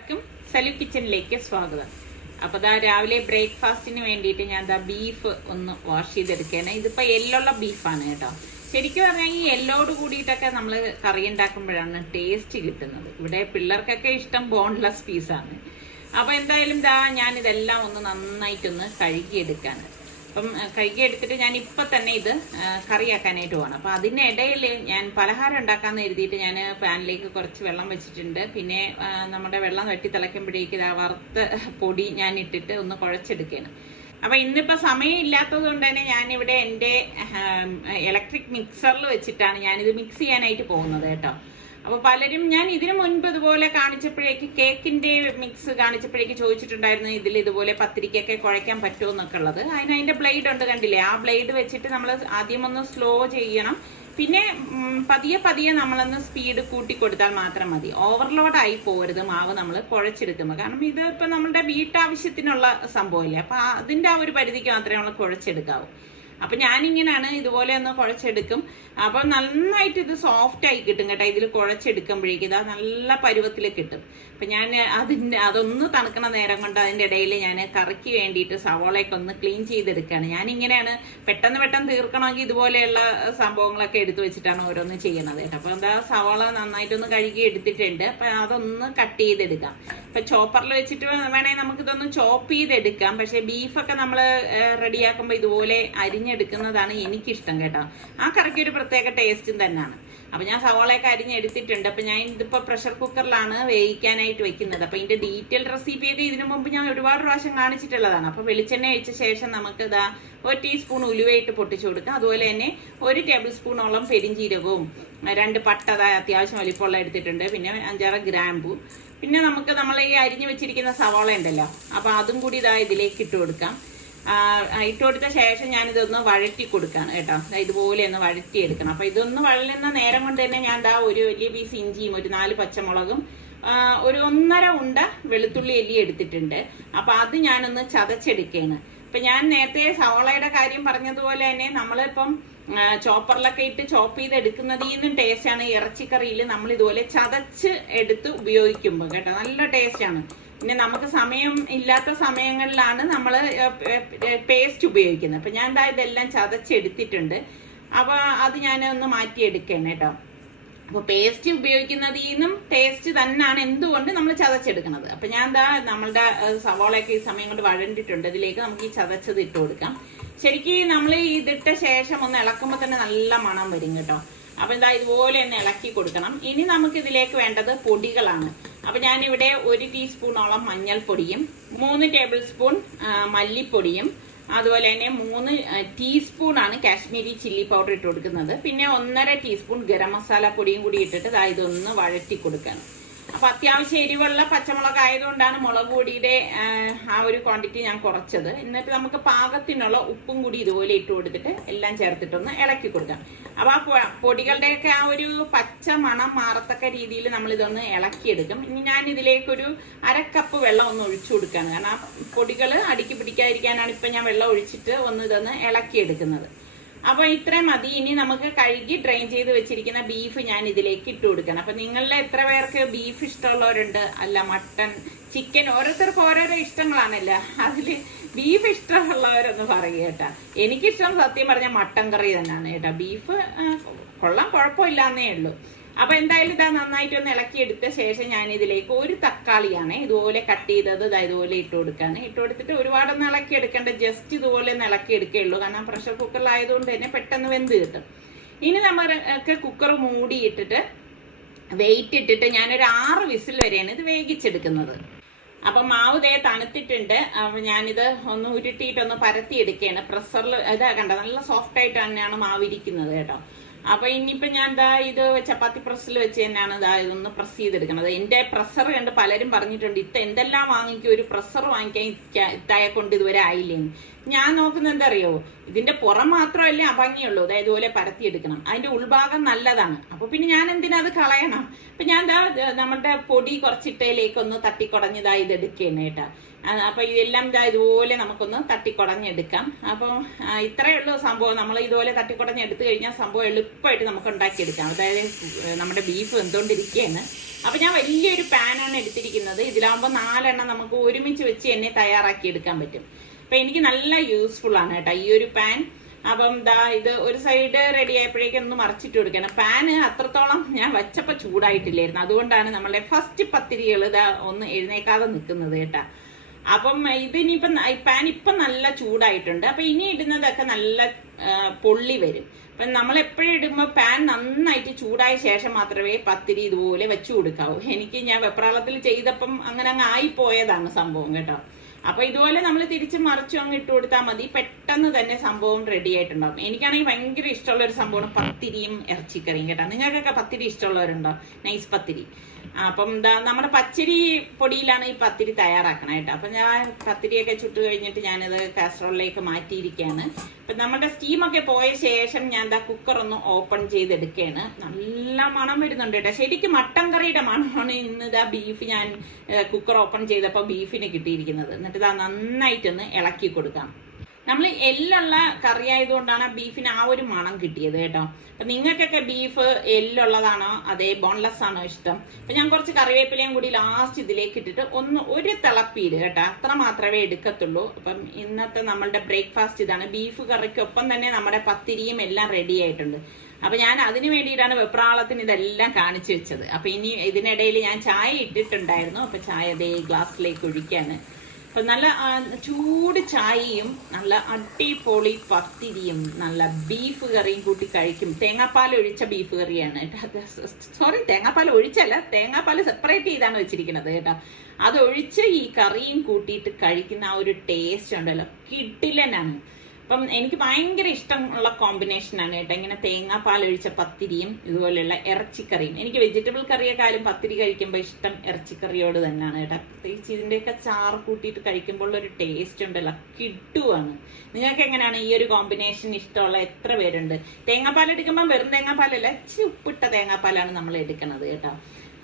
എല്ലാവർക്കും സലു കിച്ചണിലേക്ക് സ്വാഗതം. അപ്പോൾ ദാ രാവിലെ ബ്രേക്ക്ഫാസ്റ്റിന് വേണ്ടിയിട്ട് ഞാൻ ദാ ബീഫ് ഒന്ന് വാഷ് ചെയ്തെടുക്കുകയാണ്. ഇതിപ്പോൾ എല്ലുള്ള ബീഫാണ് കേട്ടോ. ശരിക്കും പറഞ്ഞാൽ ഈ എല്ലോട് കൂടിയിട്ടൊക്കെ നമ്മൾ കറി ഉണ്ടാക്കുമ്പോഴാണ് ടേസ്റ്റ് കിട്ടുന്നത്. ഇവിടെ പിള്ളേർക്കൊക്കെ ഇഷ്ടം ബോൺലെസ് പീസാണ്. അപ്പോൾ എന്തായാലും ദാ ഞാനിതെല്ലാം ഒന്ന് നന്നായിട്ടൊന്ന് കഴുകിയെടുക്കാണ്. അപ്പം കഴുകിയെടുത്തിട്ട് ഞാൻ ഇപ്പം തന്നെ ഇത് കറിയാക്കാനായിട്ട് പോകണം. അപ്പം അതിനിടയിൽ ഞാൻ പലഹാരം ഉണ്ടാക്കാമെന്ന് എഴുതിയിട്ട് ഞാൻ പാനിലേക്ക് കുറച്ച് വെള്ളം വെച്ചിട്ടുണ്ട്. പിന്നെ നമ്മുടെ വെള്ളം വെട്ടി തിളയ്ക്കുമ്പോഴേക്ക് ഇതാ വറുത്ത പൊടി ഞാൻ ഇട്ടിട്ട് ഒന്ന് കുഴച്ചെടുക്കുകയാണ്. അപ്പം ഇന്നിപ്പോൾ സമയമില്ലാത്തത് കൊണ്ട് തന്നെ ഞാനിവിടെ എൻ്റെ ഇലക്ട്രിക് മിക്സറിൽ വെച്ചിട്ടാണ് ഞാനിത് മിക്സ് ചെയ്യാനായിട്ട് പോകുന്നത് കേട്ടോ. അപ്പോൾ പലരും ഞാൻ ഇതിനു മുൻപ് ഇതുപോലെ കാണിച്ചപ്പോഴേക്ക് കേക്കിന്റെ മിക്സ് കാണിച്ചപ്പോഴേക്ക് ചോദിച്ചിട്ടുണ്ടായിരുന്നു ഇതിൽ ഇതുപോലെ പത്തിരിക്കൊക്കെ കുഴയ്ക്കാൻ പറ്റുമോ എന്നൊക്കെ ഉള്ളത്. അതിന്റെ ബ്ലേഡ് ഉണ്ട്, കണ്ടില്ലേ? ആ ബ്ലേഡ് വെച്ചിട്ട് നമ്മൾ ആദ്യം ഒന്ന് സ്ലോ ചെയ്യണം. പിന്നെ പതിയെ നമ്മളൊന്ന് സ്പീഡ് കൂട്ടി കൊടുത്താൽ മാത്രം മതി. ഓവർലോഡ് ആയി പോകരുത് മാവ് നമ്മൾ കുഴച്ചെടുക്കുമ്പോൾ. കാരണം ഇത് ഇപ്പം നമ്മുടെ വീട്ടാവശ്യത്തിനുള്ള സംഭവമില്ലേ, അപ്പം അതിൻ്റെ ആ ഒരു പരിധിക്ക് മാത്രമേ നമ്മൾ കുഴച്ചെടുക്കാവൂ. അപ്പം ഞാനിങ്ങനെയാണ് ഇതുപോലെ ഒന്ന് കുഴച്ചെടുക്കും. അപ്പം നന്നായിട്ട് ഇത് സോഫ്റ്റ് ആയി കിട്ടും കേട്ടോ. ഇതിൽ കുഴച്ചെടുക്കുമ്പോഴേക്കും ഇതാ നല്ല പരുവത്തിൽ കിട്ടും. അപ്പം ഞാൻ അതൊന്ന് തണുക്കണ നേരം കൊണ്ട് അതിൻ്റെ ഇടയിൽ ഞാൻ കറിക്ക് വേണ്ടിയിട്ട് സവോളയൊക്കെ ഒന്ന് ക്ലീൻ ചെയ്തെടുക്കുകയാണ്. ഞാനിങ്ങനെയാണ് പെട്ടെന്ന് തീർക്കണമെങ്കിൽ ഇതുപോലെയുള്ള സംഭവങ്ങളൊക്കെ എടുത്തു വെച്ചിട്ടാണ് ഓരോന്ന് ചെയ്യണത് കേട്ടോ. അപ്പം എന്താ സവോള നന്നായിട്ടൊന്ന് കഴുകി എടുത്തിട്ടുണ്ട്. അപ്പം അതൊന്ന് കട്ട് ചെയ്തെടുക്കാം. ഇപ്പം ചോപ്പറിൽ വെച്ചിട്ട് വേണമെങ്കിൽ നമുക്കിതൊന്ന് ചോപ്പ് ചെയ്തെടുക്കാം. പക്ഷേ ബീഫൊക്കെ നമ്മൾ റെഡിയാക്കുമ്പോൾ ഇതുപോലെ അരിഞ്ഞെടുക്കുന്നതാണ് എനിക്കിഷ്ടം കേട്ടോ. ആ കറിക്ക് ഒരു പ്രത്യേക ടേസ്റ്റും തന്നെയാണ്. അപ്പം ഞാൻ സവോളയൊക്കെ അരിഞ്ഞെടുത്തിട്ടുണ്ട്. അപ്പം ഞാൻ ഇതിപ്പോൾ പ്രഷർ കുക്കറിലാണ് വേവിക്കാനായിട്ട് വെക്കുന്നത്. അപ്പം ഇതിൻ്റെ ഡീറ്റെയിൽ റെസിപ്പിയൊക്കെ ഇതിനു മുമ്പ് ഞാൻ ഒരുപാട് പ്രാവശ്യം കാണിച്ചിട്ടുള്ളതാണ്. അപ്പോൾ വെളിച്ചെണ്ണ ഒഴിച്ച ശേഷം നമുക്ക് ഇതാ 1 ടീസ്പൂൺ ഉലുവയിട്ട് പൊട്ടിച്ചു കൊടുക്കാം. അതുപോലെ തന്നെ 1 ടേബിൾ സ്പൂണോളം പെരിഞ്ചീരകവും 2 പട്ട അത്യാവശ്യം വലിപ്പമുള്ള എടുത്തിട്ടുണ്ട്. പിന്നെ 5-6 ഗ്രാമ്പു. പിന്നെ നമുക്ക് നമ്മൾ ഈ അരിഞ്ഞു വെച്ചിരിക്കുന്ന സവോള ഉണ്ടല്ലോ, അപ്പം അതും കൂടി ഇതാ ഇതിലേക്ക് ഇട്ട് കൊടുക്കാം. ഇട്ട് കൊടുത്ത ശേഷം ഞാനിതൊന്ന് വഴറ്റി കൊടുക്കുകയാണ് കേട്ടോ. ഇതുപോലെ ഒന്ന് വഴറ്റിയെടുക്കണം. അപ്പം ഇതൊന്ന് വഴലുന്ന നേരം കൊണ്ട് തന്നെ ഞാൻ ദാ ഒരു വലിയ പീസ് ഇഞ്ചിയും 4 പച്ചമുളകും 1.5 ഉണ്ട വെളുത്തുള്ളി എല്ലി എടുത്തിട്ടുണ്ട്. അപ്പം അത് ഞാനൊന്ന് ചതച്ചെടുക്കുകയാണ്. ഇപ്പം ഞാൻ നേരത്തെ സവോളയുടെ കാര്യം പറഞ്ഞതുപോലെ തന്നെ നമ്മളിപ്പം ചോപ്പറിലൊക്കെ ഇട്ട് ചോപ്പ് ചെയ്ത് എടുക്കുന്നതിനും ടേസ്റ്റാണ് ഇറച്ചിക്കറിയിൽ നമ്മൾ ഇതുപോലെ ചതച്ച് എടുത്ത് ഉപയോഗിക്കുമ്പോൾ കേട്ടോ. നല്ല ടേസ്റ്റാണ്. പിന്നെ നമുക്ക് സമയം ഇല്ലാത്ത സമയങ്ങളിലാണ് നമ്മൾ പേസ്റ്റ് ഉപയോഗിക്കുന്നത്. അപ്പം ഞാൻ എന്താ ഇതെല്ലാം ചതച്ചെടുത്തിട്ടുണ്ട്. അപ്പോൾ അത് ഞാൻ ഒന്ന് മാറ്റിയെടുക്കണം കേട്ടോ. അപ്പോൾ പേസ്റ്റ് ഉപയോഗിക്കുന്നതിൽ നിന്നും ടേസ്റ്റ് തന്നെയാണ് എന്തുകൊണ്ട് നമ്മൾ ചതച്ചെടുക്കുന്നത്. അപ്പം ഞാൻ എന്താ നമ്മളുടെ സവോളയൊക്കെ ഈ സമയം കൊണ്ട് വഴണ്ടിട്ടുണ്ട്. ഇതിലേക്ക് നമുക്ക് ഈ ചതച്ചത് ഇട്ട് കൊടുക്കാം. ശരിക്കും നമ്മൾ ഇതിട്ട ശേഷം ഒന്ന് ഇളക്കുമ്പോൾ തന്നെ നല്ല മണം വരും കേട്ടോ. അപ്പം എന്താ ഇതുപോലെ ഒന്ന് ഇളക്കി കൊടുക്കണം. ഇനി നമുക്ക് ഇതിലേക്ക് വേണ്ടത് പൊടികളാണ്. അപ്പം ഞാനിവിടെ 1 ടീസ്പൂണോളം മഞ്ഞൾപ്പൊടിയും 3 ടേബിൾ സ്പൂൺ മല്ലിപ്പൊടിയും അതുപോലെ തന്നെ 3 ടീസ്പൂണാണ് കാശ്മീരി ചില്ലി പൗഡർ ഇട്ട് കൊടുക്കുന്നത്. പിന്നെ 1.5 ടീസ്പൂൺ ഗരം മസാല പൊടിയും കൂടി ഇട്ടിട്ട് ഇതൊന്ന് വഴറ്റി കൊടുക്കണം. അപ്പൊ അത്യാവശ്യം എരിവുള്ള പച്ചമുളക് ആയതുകൊണ്ടാണ് മുളക് പൊടിയുടെ ആ ഒരു ക്വാണ്ടിറ്റി ഞാൻ കുറച്ചത്. എന്നിട്ട് നമുക്ക് പാകത്തിനുള്ള ഉപ്പും കൂടി ഇതുപോലെ ഇട്ട് കൊടുത്തിട്ട് എല്ലാം ചേർത്തിട്ടൊന്ന് ഇളക്കി കൊടുക്കാം. അപ്പൊ ആ പൊടികളുടെയൊക്കെ ആ ഒരു പച്ച മണം മാറത്തക്ക രീതിയിൽ നമ്മൾ ഇതൊന്ന് ഇളക്കിയെടുക്കും. ഇനി ഞാൻ ഇതിലേക്കൊരു 1/2 കപ്പ് വെള്ളം ഒന്ന് ഒഴിച്ചു കൊടുക്കുകയാണ്. കാരണം ആ പൊടികൾ അടുക്കി പിടിക്കാതിരിക്കാനാണ് ഇപ്പൊ ഞാൻ വെള്ളം ഒഴിച്ചിട്ട് ഒന്ന് ഇതൊന്ന് ഇളക്കിയെടുക്കുന്നത്. അപ്പൊ ഇത്രയും മതി. ഇനി നമുക്ക് കഴുകി ഡ്രെയിൻ ചെയ്ത് വെച്ചിരിക്കുന്ന ബീഫ് ഞാൻ ഇതിലേക്ക് ഇട്ട് കൊടുക്കണം. അപ്പൊ നിങ്ങളുടെ എത്ര പേർക്ക് ബീഫ് ഇഷ്ടമുള്ളവരുണ്ട്, അല്ല മട്ടൺ, ചിക്കൻ, ഓരോരുത്തർക്ക് ഓരോരോ ഇഷ്ടങ്ങളാണല്ലോ. അതില് ബീഫ് ഇഷ്ടമുള്ളവരൊന്ന് പറയുക കേട്ടാ. എനിക്കിഷ്ടം സത്യം പറഞ്ഞാൽ മട്ടൻ കറി തന്നെയാണ് കേട്ടോ. ബീഫ് കൊള്ളാം, കുഴപ്പമില്ലാന്നേ ഉള്ളൂ. അപ്പൊ എന്തായാലും ഇതാ നന്നായിട്ടൊന്ന് ഇളക്കിയെടുത്ത ശേഷം ഞാൻ ഇതിലേക്ക് 1 തക്കാളിയാണ് ഇതുപോലെ കട്ട് ചെയ്തത് ഇതുപോലെ ഇട്ട് കൊടുക്കാണ്. ഇട്ട് കൊടുത്തിട്ട് ഒരുപാടൊന്നും ഇളക്കിയെടുക്കേണ്ട, ജസ്റ്റ് ഇതുപോലെ ഒന്ന് ഇളക്കിയെടുക്കുകയുള്ളൂ. കാരണം പ്രഷർ കുക്കറിലായതുകൊണ്ട് തന്നെ പെട്ടെന്ന് വെന്ത് കിട്ടും. ഇനി നമ്മൾക്ക് കുക്കർ മൂടിയിട്ടിട്ട് വെയിറ്റ് ഇട്ടിട്ട് ഞാനൊരു 6 വിസിൽ വരെയാണ് ഇത് വേവിച്ചെടുക്കുന്നത്. അപ്പം മാവ് ദേ തണുത്തിട്ടുണ്ട്. ഞാനിത് ഒന്ന് ഉരുട്ടിയിട്ടൊന്ന് പരത്തി എടുക്കുകയാണ്. പ്രഷറിൽ ഇതാ കണ്ട നല്ല സോഫ്റ്റ് ആയിട്ട് തന്നെയാണ് മാവ് ഇരിക്കുന്നത് കേട്ടോ. അപ്പൊ ഇനിയിപ്പോ ഞാൻ ഇത് ചപ്പാത്തി പ്രസ്സിൽ വെച്ച് തന്നെയാണ് ഇതൊന്ന് പ്രസ് ചെയ്തെടുക്കുന്നത്. എന്റെ പ്രഷർ കണ്ട് പലരും പറഞ്ഞിട്ടുണ്ട് എന്തെല്ലാം വാങ്ങിക്കും, ഒരു പ്രഷർ വാങ്ങിക്കാൻ ഇത്തായെ കൊണ്ട് ഇതുവരെ ആയില്ലേന്ന്. ഞാൻ നോക്കുന്നത് എന്താ അറിയോ, ഇതിന്റെ പുറം മാത്രമല്ലേ അഭംഗിയുള്ളൂ. ഇതുപോലെ പരത്തിയെടുക്കണം. അതിന്റെ ഉൾഭാഗം നല്ലതാണ്. അപ്പൊ പിന്നെ ഞാൻ എന്തിനാ അത് കളയണം. അപ്പൊ ഞാൻ നമ്മുടെ പൊടി കുറച്ചിട്ടയിലേക്കൊന്ന് തട്ടിക്കുടഞ്ഞതായി ഇത് എടുക്കുകയാണ് കേട്ടാ. അപ്പൊ ഇതെല്ലാം ഇതുപോലെ നമുക്കൊന്ന് തട്ടിക്കുടഞ്ഞെടുക്കാം. അപ്പം ഇത്രയേ ഉള്ളൂ സംഭവം. നമ്മൾ ഇതുപോലെ തട്ടിക്കുടഞ്ഞെടുത്തു കഴിഞ്ഞാൽ സംഭവം എളുപ്പമായിട്ട് നമുക്ക് ഉണ്ടാക്കിയെടുക്കാം. അതായത് നമ്മുടെ ബീഫ് വെന്തുകൊണ്ടിരിക്കുകയാണ്. അപ്പൊ ഞാൻ വലിയൊരു പാനാണ് എടുത്തിരിക്കുന്നത്. ഇതിലാകുമ്പോൾ 4 എണ്ണം നമുക്ക് ഒരുമിച്ച് വെച്ച് തന്നെ തയ്യാറാക്കി എടുക്കാൻ പറ്റും. അപ്പൊ എനിക്ക് നല്ല യൂസ്ഫുൾ ആണ് കേട്ടോ ഈ ഒരു പാൻ. അപ്പം ഇത് ഒരു സൈഡ് റെഡി ആയപ്പോഴേക്കും ഒന്ന് മറിച്ചിട്ട് കൊടുക്കണം. പാന് അത്രത്തോളം ഞാൻ വെച്ചപ്പോ ചൂടായിട്ടില്ലായിരുന്നു, അതുകൊണ്ടാണ് നമ്മളുടെ ഫസ്റ്റ് പത്തിരികൾ ഒന്ന് എഴുന്നേക്കാതെ നിൽക്കുന്നത് കേട്ടാ. അപ്പം ഇതിനിപ്പം പാൻ ഇപ്പം നല്ല ചൂടായിട്ടുണ്ട്. അപ്പൊ ഇനി ഇടുന്നതൊക്കെ നല്ല പൊള്ളി വരും. അപ്പൊ നമ്മൾ എപ്പോഴും ഇടുമ്പോൾ പാൻ നന്നായിട്ട് ചൂടായ ശേഷം മാത്രമേ പത്തിരി ഇതുപോലെ വെച്ചു കൊടുക്കാവൂ. ഞാൻ വെപ്രാളത്തിൽ ചെയ്തപ്പം അങ്ങനെ അങ്ങ് ആയിപ്പോയതാണ് സംഭവം കേട്ടോ. അപ്പൊ ഇതുപോലെ നമ്മൾ തിരിച്ച് മറിച്ചു അങ്ങ് ഇട്ട് കൊടുത്താൽ മതി, പെട്ടെന്ന് തന്നെ സംഭവം റെഡി ആയിട്ടുണ്ടാവും. എനിക്കാണെങ്കിൽ ഭയങ്കര ഇഷ്ടമുള്ള ഒരു സംഭവമാണ് പത്തിരിയും ഇറച്ചിക്കറിയും കേട്ടോ. നിങ്ങൾക്കൊക്കെ പത്തിരി ഇഷ്ടമുള്ളവരുണ്ടോ? നൈസ് പത്തിരി. അപ്പം നമ്മുടെ പച്ചരി പൊടിയിലാണ് ഈ പത്തിരി തയ്യാറാക്കണം കേട്ടോ. അപ്പൊ ഞാൻ പത്തിരിയൊക്കെ ചുട്ട് കഴിഞ്ഞിട്ട് ഞാനത് കാസറോളിലേക്ക് മാറ്റിയിരിക്കുകയാണ്. അപ്പൊ നമ്മുടെ സ്റ്റീമൊക്കെ പോയ ശേഷം ഞാൻ കുക്കർ ഒന്ന് ഓപ്പൺ ചെയ്തെടുക്കുകയാണ്. നല്ല മണം വരുന്നുണ്ട് കേട്ടോ. ശരിക്കും മട്ടൻ കറിയുടെ മണമാണ് ഇന്ന് ബീഫ് ഞാൻ കുക്കർ ഓപ്പൺ ചെയ്തപ്പോൾ ബീഫിന് കിട്ടിയിരിക്കുന്നത്. എന്നിട്ട് നന്നായിട്ടൊന്ന് ഇളക്കി കൊടുക്കാം. നമ്മൾ എല്ലുള്ള കറി ആയതുകൊണ്ടാണ് ബീഫിന് ആ ഒരു മണം കിട്ടിയത് കേട്ടോ. അപ്പൊ നിങ്ങൾക്കൊക്കെ ബീഫ് എല്ലുള്ളതാണോ അതേ ബോൺലെസ് ആണോ ഇഷ്ടം? അപ്പൊ ഞാൻ കുറച്ച് കറിവേപ്പിലയും കൂടി ലാസ്റ്റ് ഇതിലേക്ക് ഇട്ടിട്ട് ഒരു തിളപ്പീര് കേട്ടോ, അത്ര മാത്രമേ എടുക്കത്തുള്ളൂ. അപ്പം ഇന്നത്തെ നമ്മളുടെ ബ്രേക്ക്ഫാസ്റ്റ് ഇതാണ്. ബീഫ് കറിക്കൊപ്പം തന്നെ നമ്മുടെ പത്തിരിയും എല്ലാം റെഡി ആയിട്ടുണ്ട്. അപ്പൊ ഞാൻ അതിന് വേണ്ടിയിട്ടാണ് വെപ്രാളത്തിന് ഇതെല്ലാം കാണിച്ചു വെച്ചത്. അപ്പൊ ഇനി ഇതിനിടയിൽ ഞാൻ ചായ ഇട്ടിട്ടുണ്ടായിരുന്നു. അപ്പൊ ചായ അതേ ഗ്ലാസ്സിലേക്ക് ഒഴിക്കാണ്. അപ്പൊ നല്ല ചൂട് ചായയും നല്ല അടിപൊളി പത്തിരിയും നല്ല ബീഫ് കറിയും കൂട്ടി കഴിക്കും. തേങ്ങാപ്പാൽ ഒഴിച്ച ബീഫ് കറിയാണ് കേട്ടോ. സോറി, തേങ്ങാപ്പാൽ ഒഴിച്ചല്ല, തേങ്ങാപ്പാൽ സെപ്പറേറ്റ് ചെയ്താണ് വെച്ചിരിക്കുന്നത് കേട്ടോ. അതൊഴിച്ച് ഈ കറിയും കൂട്ടിയിട്ട് കഴിക്കുന്ന ആ ഒരു ടേസ്റ്റ് ഉണ്ടല്ലോ, കിടിലനാണ്. അപ്പം എനിക്ക് ഭയങ്കര ഇഷ്ടമുള്ള കോമ്പിനേഷനാണ് കേട്ടോ ഇങ്ങനെ തേങ്ങാപ്പാൽ ഒഴിച്ച പത്തിരിയും ഇതുപോലെയുള്ള ഇറച്ചിക്കറിയും. എനിക്ക് വെജിറ്റബിൾ കറിയെക്കാളും പത്തിരി കഴിക്കുമ്പോൾ ഇഷ്ടം ഇറച്ചിക്കറിയോട് തന്നെയാണ് കേട്ടോ. പ്രത്യേകിച്ച് ഇതിൻ്റെയൊക്കെ ചാറ് കൂട്ടിയിട്ട് കഴിക്കുമ്പോൾ ഒരു ടേസ്റ്റ് ഉണ്ടല്ലോ, കിട്ടുവാണ്. നിങ്ങൾക്ക് എങ്ങനെയാണ് ഈ ഒരു കോമ്പിനേഷൻ ഇഷ്ടമുള്ള എത്ര പേരുണ്ട്? തേങ്ങാപ്പാൽ എടുക്കുമ്പോൾ വെറും തേങ്ങാപ്പാലല്ല, ഇച്ചിരി ഉപ്പിട്ട തേങ്ങാപ്പാലാണ് നമ്മൾ എടുക്കുന്നത് കേട്ടോ.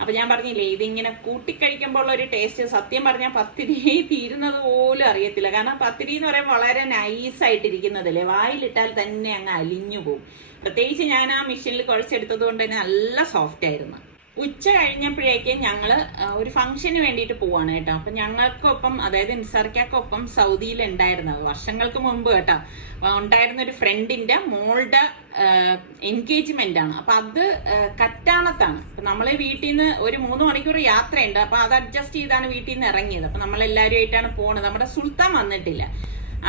അപ്പൊ ഞാൻ പറഞ്ഞില്ലേ, ഇതിങ്ങനെ കൂട്ടിക്കഴിക്കുമ്പോൾ ഒരു ടേസ്റ്റ്, സത്യം പറഞ്ഞാൽ പത്തിരി തീരുന്നത് പോലും അറിയത്തില്ല. കാരണം പത്തിരി എന്ന് പറയുമ്പോൾ വളരെ നൈസായിട്ടിരിക്കുന്നതല്ലേ, വായിലിട്ടാൽ തന്നെ അങ്ങ് അലിഞ്ഞു പോകും. പ്രത്യേകിച്ച് ഞാൻ ആ മെഷീനിൽ കുഴച്ചെടുത്തത് കൊണ്ട് തന്നെ നല്ല സോഫ്റ്റ് ആയിരുന്നു. ഉച്ച കഴിഞ്ഞപ്പോഴേക്കും ഞങ്ങള് ഒരു ഫംഗ്ഷന് വേണ്ടിയിട്ട് പോവാണ് കേട്ടോ. അപ്പൊ ഞങ്ങൾക്കൊപ്പം, അതായത് നിസാർക്കൊപ്പം സൗദിയിൽ ഉണ്ടായിരുന്നത് വർഷങ്ങൾക്ക് മുമ്പ് കേട്ടോ ഉണ്ടായിരുന്ന ഒരു ഫ്രണ്ടിന്റെ മോളുടെ എൻഗേജ്മെന്റ് ആണ്. അപ്പൊ അത് കറ്റാണത്താണ്. അപ്പൊ നമ്മള് വീട്ടിൽ നിന്ന് ഒരു 3 മണിക്കൂർ യാത്രയുണ്ട്. അപ്പൊ അത് അഡ്ജസ്റ്റ് ചെയ്താണ് വീട്ടിൽ നിന്ന് ഇറങ്ങിയത്. അപ്പൊ നമ്മളെല്ലാവരും ആയിട്ടാണ് പോണത്. നമ്മുടെ സുൽത്താൻ വന്നിട്ടില്ല.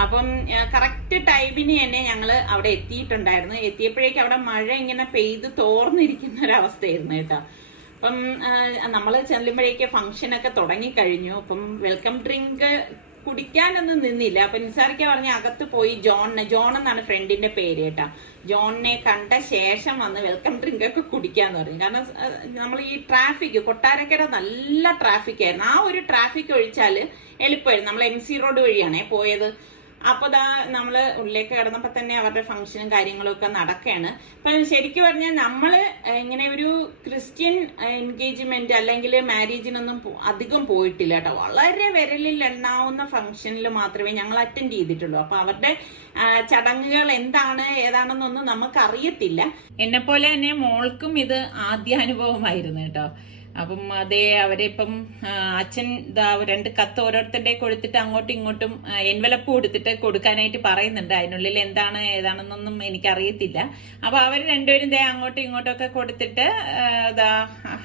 അപ്പം കറക്റ്റ് ടൈമിന് തന്നെ ഞങ്ങൾ അവിടെ എത്തിയിട്ടുണ്ടായിരുന്നു. എത്തിയപ്പോഴേക്കും അവിടെ മഴ ഇങ്ങനെ പെയ്ത് തോർന്നിരിക്കുന്ന ഒരവസ്ഥയായിരുന്നു കേട്ടോ. അപ്പം നമ്മൾ ചെല്ലുമ്പോഴേക്ക് ഫംഗ്ഷനൊക്കെ തുടങ്ങിക്കഴിഞ്ഞു. അപ്പം വെൽക്കം ഡ്രിങ്ക് കുടിക്കാനൊന്നും നിന്നില്ല. അപ്പൊ നിസാറിക്ക പറഞ്ഞ അകത്ത് പോയി ജോൺ എന്നാണ് ഫ്രണ്ടിന്റെ പേര് കേട്ടാ, ജോണിനെ കണ്ട ശേഷം വന്ന് വെൽക്കം ഡ്രിങ്ക് ഒക്കെ കുടിക്കാന്ന് പറഞ്ഞു. കാരണം നമ്മൾ ഈ ട്രാഫിക്, കൊട്ടാരക്കര നല്ല ട്രാഫിക് ആയിരുന്നു. ആ ഒരു ട്രാഫിക് ഒഴിച്ചാല് എളുപ്പമായിരുന്നു. നമ്മൾ MC റോഡ് വഴിയാണേ പോയത്. അപ്പൊ നമ്മള് ഉള്ളിലേക്ക് കിടന്നപ്പോ തന്നെ അവരുടെ ഫംഗ്ഷനും കാര്യങ്ങളും ഒക്കെ നടക്കുകയാണ്. അപ്പൊ ശരിക്കും പറഞ്ഞാൽ നമ്മള് ഇങ്ങനെ ഒരു ക്രിസ്ത്യൻ എൻഗേജ്മെന്റ് അല്ലെങ്കിൽ മാരേജിനൊന്നും അധികം പോയിട്ടില്ല കേട്ടോ. വളരെ വിരലിൽ എണ്ണാവുന്ന ഫംഗ്ഷനിൽ മാത്രമേ ഞങ്ങൾ അറ്റൻഡ് ചെയ്തിട്ടുള്ളൂ. അപ്പൊ അവരുടെ ചടങ്ങുകൾ എന്താണ് ഏതാണെന്നൊന്നും നമുക്ക് അറിയത്തില്ല. എന്നെ പോലെ തന്നെ മോൾക്കും ഇത് ആദ്യാനുഭവമായിരുന്നു കേട്ടോ. അപ്പം അതേ അവരിപ്പം അച്ഛൻ 2 കത്ത് ഓരോരുത്തരുടെ കൊടുത്തിട്ട് അങ്ങോട്ടും ഇങ്ങോട്ടും എൻവലപ്പ് കൊടുത്തിട്ട് കൊടുക്കാനായിട്ട് പറയുന്നുണ്ട്. അതിനുള്ളിൽ എന്താണ് ഏതാണെന്നൊന്നും എനിക്കറിയത്തില്ല. അപ്പൊ അവർ രണ്ടുപേരും അങ്ങോട്ടും ഇങ്ങോട്ടും ഒക്കെ കൊടുത്തിട്ട്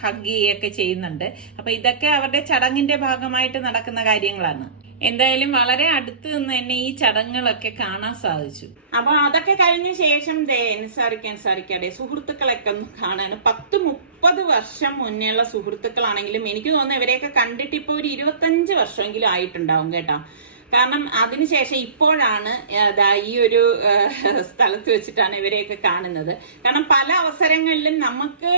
ഹഗ് ചെയ്യുകയൊക്കെ ചെയ്യുന്നുണ്ട്. അപ്പൊ ഇതൊക്കെ അവരുടെ ചടങ്ങിന്റെ ഭാഗമായിട്ട് നടക്കുന്ന കാര്യങ്ങളാണ്. എന്തായാലും വളരെ അടുത്ത് നിന്ന് തന്നെ ഈ ചടങ്ങുകളൊക്കെ കാണാൻ സാധിച്ചു. അപ്പൊ അതൊക്കെ കഴിഞ്ഞ ശേഷം നിസാറിക്കാടെ സുഹൃത്തുക്കളൊക്കെ ഒന്ന് കാണാൻ 10-30 വർഷം മുന്നേയുള്ള സുഹൃത്തുക്കളാണെങ്കിലും എനിക്ക് തോന്നുന്നു ഇവരെയൊക്കെ കണ്ടിട്ട് ഇപ്പൊ ഒരു 25 വർഷമെങ്കിലും ആയിട്ടുണ്ടാവും കേട്ടോ. കാരണം അതിനുശേഷം ഇപ്പോഴാണ് ഈ ഒരു സ്ഥലത്ത് വെച്ചിട്ടാണ് ഇവരെയൊക്കെ കാണുന്നത്. കാരണം പല അവസരങ്ങളിലും നമുക്ക്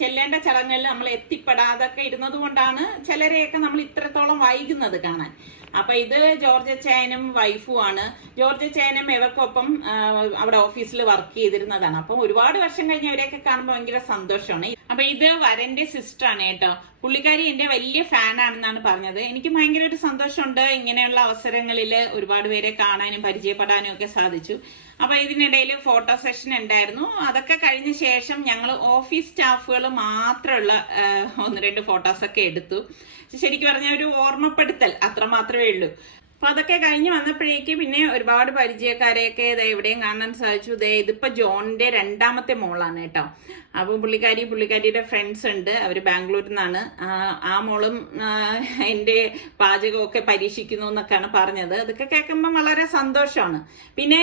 ചെല്ലേണ്ട ചടങ്ങുകളിൽ നമ്മൾ എത്തിപ്പെടാതൊക്കെ ഇരുന്നത് കൊണ്ടാണ് ചിലരെയൊക്കെ നമ്മൾ ഇത്രത്തോളം വൈകുന്നത് കാണാൻ. അപ്പൊ ഇത് ജോർജ് അച്ചായനും വൈഫുമാണ്. ജോർജ് അച്ചായനും ഇവർക്കൊപ്പം അവിടെ ഓഫീസിൽ വർക്ക് ചെയ്തിരുന്നതാണ്. അപ്പൊ ഒരുപാട് വർഷം കഴിഞ്ഞ് അവരെയൊക്കെ കാണുമ്പോൾ ഭയങ്കര സന്തോഷമാണ്. അപ്പൊ ഇത് വരന്റെ സിസ്റ്റർ ആണ് കേട്ടോ. പുള്ളിക്കാരി എന്റെ വലിയ ഫാനാണെന്നാണ് പറഞ്ഞത്. എനിക്ക് ഭയങ്കര ഒരു സന്തോഷമുണ്ട്. ഇങ്ങനെയുള്ള അവസരങ്ങളിൽ ഒരുപാട് പേരെ കാണാനും പരിചയപ്പെടാനും ഒക്കെ സാധിച്ചു. അപ്പൊ ഇതിനിടയിൽ ഫോട്ടോ സെഷൻ ഉണ്ടായിരുന്നു. അതൊക്കെ കഴിഞ്ഞ ശേഷം ഞങ്ങൾ ഓഫീസ് സ്റ്റാഫുകൾ മാത്രമുള്ള 1-2 ഫോട്ടോസൊക്കെ എടുത്തു. ശരിക്കും പറഞ്ഞ ഒരു ഓർമ്മപ്പെടുത്തൽ അത്ര മാത്രമേ ഉള്ളൂ. അപ്പൊ അതൊക്കെ കഴിഞ്ഞ് വന്നപ്പോഴേക്ക് പിന്നെ ഒരുപാട് പരിചയക്കാരെയൊക്കെ എവിടെയും കാണാൻ സാധിച്ചു. ഇതിപ്പോ ജോണിന്റെ 2ാമത്തെ മോളാണ് കേട്ടോ. അപ്പൊ പുള്ളിക്കാരിയുടെ ഫ്രണ്ട്സ് ഉണ്ട്, അവര് ബാംഗ്ലൂരിൽ നിന്നാണ്. ആ മോളും എന്റെ പാചകമൊക്കെ പരീക്ഷിക്കുന്നു എന്നൊക്കെയാണ് പറഞ്ഞത്. അതൊക്കെ കേൾക്കുമ്പോൾ വളരെ സന്തോഷമാണ്. പിന്നെ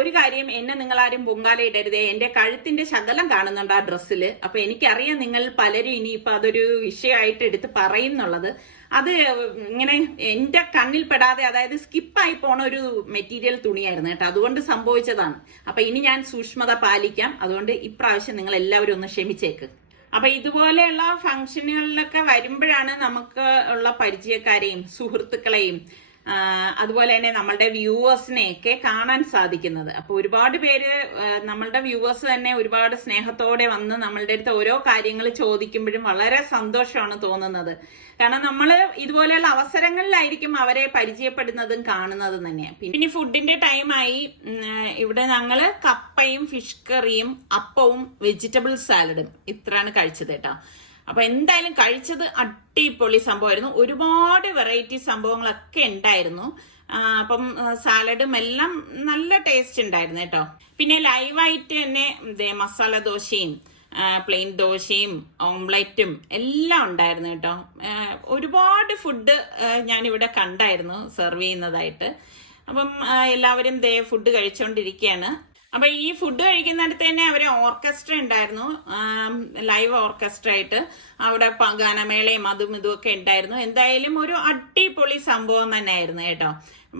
ഒരു കാര്യം, എന്നെ നിങ്ങളാരും പൊങ്കാല ഇടരുതേ, എന്റെ കഴുത്തിന്റെ ശകലം കാണുന്നുണ്ട് ആ ഡ്രസ്സില്. അപ്പൊ എനിക്കറിയാം നിങ്ങൾ പലരും ഇനിയിപ്പൊ അതൊരു വിഷയമായിട്ട് എടുത്ത് പറയുന്നുള്ളത്. അത് ഇങ്ങനെ എന്റെ കണ്ണിൽ പെടാതെ, അതായത് സ്കിപ്പായി പോണ ഒരു മെറ്റീരിയൽ തുണിയായിരുന്നു കേട്ടോ. അതുകൊണ്ട് സംഭവിച്ചതാണ്. അപ്പൊ ഇനി ഞാൻ സൂക്ഷ്മത പാലിക്കാം. അതുകൊണ്ട് ഇപ്രാവശ്യം നിങ്ങൾ എല്ലാവരും ഒന്ന് ക്ഷമിച്ചേക്ക്. അപ്പൊ ഇതുപോലെയുള്ള ഫംഗ്ഷനുകളിലൊക്കെ വരുമ്പോഴാണ് നമുക്ക് ഉള്ള പരിചയക്കാരെയും സുഹൃത്തുക്കളെയും അതുപോലെ തന്നെ നമ്മളുടെ വ്യൂവേഴ്സിനെയൊക്കെ കാണാൻ സാധിക്കുന്നത്. അപ്പൊ ഒരുപാട് പേര്, നമ്മളുടെ വ്യൂവേഴ്സ് തന്നെ ഒരുപാട് സ്നേഹത്തോടെ വന്ന് നമ്മളുടെ അടുത്ത് ഓരോ കാര്യങ്ങൾ ചോദിക്കുമ്പോഴും വളരെ സന്തോഷമാണ് തോന്നുന്നത്. കാരണം നമ്മൾ ഇതുപോലെയുള്ള അവസരങ്ങളിലായിരിക്കും അവരെ പരിചയപ്പെടുന്നതും കാണുന്നതും തന്നെ. പിന്നെ ഫുഡിന്റെ ടൈമായി. ഇവിടെ ഞങ്ങള് കപ്പയും ഫിഷ് കറിയും അപ്പവും വെജിറ്റബിൾ സാലഡും ഇത്രയാണ് കഴിച്ചത് കേട്ടോ. അപ്പൊ എന്തായാലും കഴിച്ചത് അടിപൊളി സംഭവമായിരുന്നു. ഒരുപാട് വെറൈറ്റി സംഭവങ്ങളൊക്കെ ഉണ്ടായിരുന്നു. അപ്പം സാലഡും എല്ലാം നല്ല ടേസ്റ്റ് ഉണ്ടായിരുന്നു കേട്ടോ. പിന്നെ ലൈവായിട്ട് തന്നെ മസാല ദോശയും പ്ലെയിൻ ദോശയും ഓംലെറ്റും എല്ലാം ഉണ്ടായിരുന്നു കേട്ടോ. ഒരുപാട് ഫുഡ് ഞാനിവിടെ കണ്ടായിരുന്നു സെർവ് ചെയ്യുന്നതായിട്ട്. അപ്പം എല്ലാവരും ഫുഡ് കഴിച്ചുകൊണ്ടിരിക്കുകയാണ്. അപ്പൊ ഈ ഫുഡ് കഴിക്കുന്നിടത്ത് തന്നെ അവര് ഓർക്കസ്ട്ര ഉണ്ടായിരുന്നു, ലൈവ് ഓർക്കസ്ട്ര ആയിട്ട്. അവിടെ ഗാനമേളയും അതും ഇതുമൊക്കെ ഉണ്ടായിരുന്നു. എന്തായാലും ഒരു അടിപൊളി സംഭവം തന്നെയായിരുന്നു കേട്ടോ.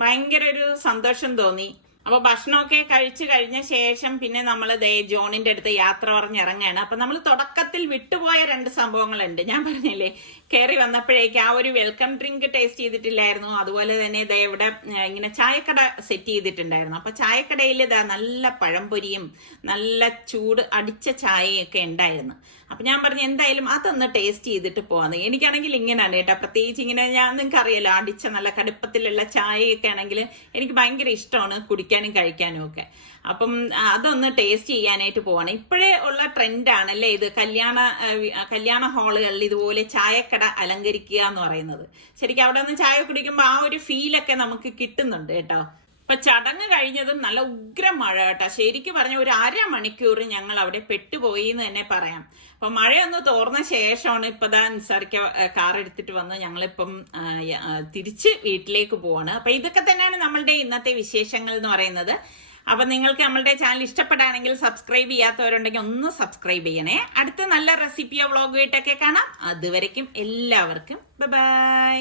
ഭയങ്കര ഒരു സന്തോഷം തോന്നി. അപ്പൊ ഭക്ഷണമൊക്കെ കഴിച്ചു കഴിഞ്ഞ ശേഷം പിന്നെ നമ്മൾ ജോണിന്റെ അടുത്ത് യാത്ര പറഞ്ഞിറങ്ങാണ്. അപ്പൊ നമ്മൾ തുടക്കത്തിൽ വിട്ടുപോയ 2 സംഭവങ്ങളുണ്ട്. ഞാൻ പറഞ്ഞില്ലേ, കയറി വന്നപ്പോഴേക്ക് ആ ഒരു വെൽക്കം ഡ്രിങ്ക് ടേസ്റ്റ് ചെയ്തിട്ടില്ലായിരുന്നു. അതുപോലെ തന്നെ ഇവിടെ ഇങ്ങനെ ചായക്കട സെറ്റ് ചെയ്തിട്ടുണ്ടായിരുന്നു. അപ്പൊ ചായക്കടയിൽ നല്ല പഴംപൊരിയും നല്ല ചൂട് അടിച്ച ചായയൊക്കെ ഉണ്ടായിരുന്നു. അപ്പൊ ഞാൻ പറഞ്ഞു എന്തായാലും അതൊന്ന് ടേസ്റ്റ് ചെയ്തിട്ട് പോവാന്ന്. എനിക്കാണെങ്കിൽ ഇങ്ങനെയാണ് കേട്ടോ, പ്രത്യേകിച്ച് ഇങ്ങനെ നിങ്ങൾക്ക് അറിയാലോ, അടിച്ച നല്ല കടുപ്പത്തിലുള്ള ചായയൊക്കെ ആണെങ്കിൽ എനിക്ക് ഭയങ്കര ഇഷ്ടമാണ് കുടിക്കാനും കഴിക്കാനും ഒക്കെ. അപ്പം അതൊന്ന് ടേസ്റ്റ് ചെയ്യാനായിട്ട് പോവാണ്. ഇപ്പോഴേ ഉള്ള ട്രെൻഡാണല്ലേ ഇത്, കല്യാണ ഹാളുകളിൽ ഇതുപോലെ ചായക്കട അലങ്കരിക്കുക എന്ന് പറയുന്നത്. ശരിക്കും അവിടെ നിന്ന് ചായ കുടിക്കുമ്പോൾ ആ ഒരു ഫീലൊക്കെ നമുക്ക് കിട്ടുന്നുണ്ട് കേട്ടോ. ഇപ്പൊ ചടങ്ങ് കഴിഞ്ഞതും നല്ല ഉഗ്ര മഴ കേട്ടോ. ശരിക്കും പറഞ്ഞ ഒരു 1/2 മണിക്കൂർ ഞങ്ങൾ അവിടെ പെട്ടുപോയി എന്ന് തന്നെ പറയാം. അപ്പൊ മഴയൊന്ന് തോർന്ന ശേഷമാണ് ഇപ്പൊ നിസാറിക്ക കാർ എടുത്തിട്ട് വന്ന് ഞങ്ങളിപ്പം തിരിച്ച് വീട്ടിലേക്ക് പോവാണ്. അപ്പൊ ഇതൊക്കെ തന്നെയാണ് നമ്മളുടെ ഇന്നത്തെ വിശേഷങ്ങൾ എന്ന് പറയുന്നത്. അപ്പൊ നിങ്ങൾക്ക് നമ്മളുടെ ചാനൽ ഇഷ്ടപ്പെടാണെങ്കിൽ സബ്സ്ക്രൈബ് ചെയ്യാത്തവരുണ്ടെങ്കിൽ ഒന്ന് സബ്സ്ക്രൈബ് ചെയ്യണേ. അടുത്ത നല്ല റെസിപ്പിയോ വ്ളോഗോ ആയിട്ടൊക്കെ കാണാം. അതുവരയ്ക്കും എല്ലാവർക്കും ബൈ.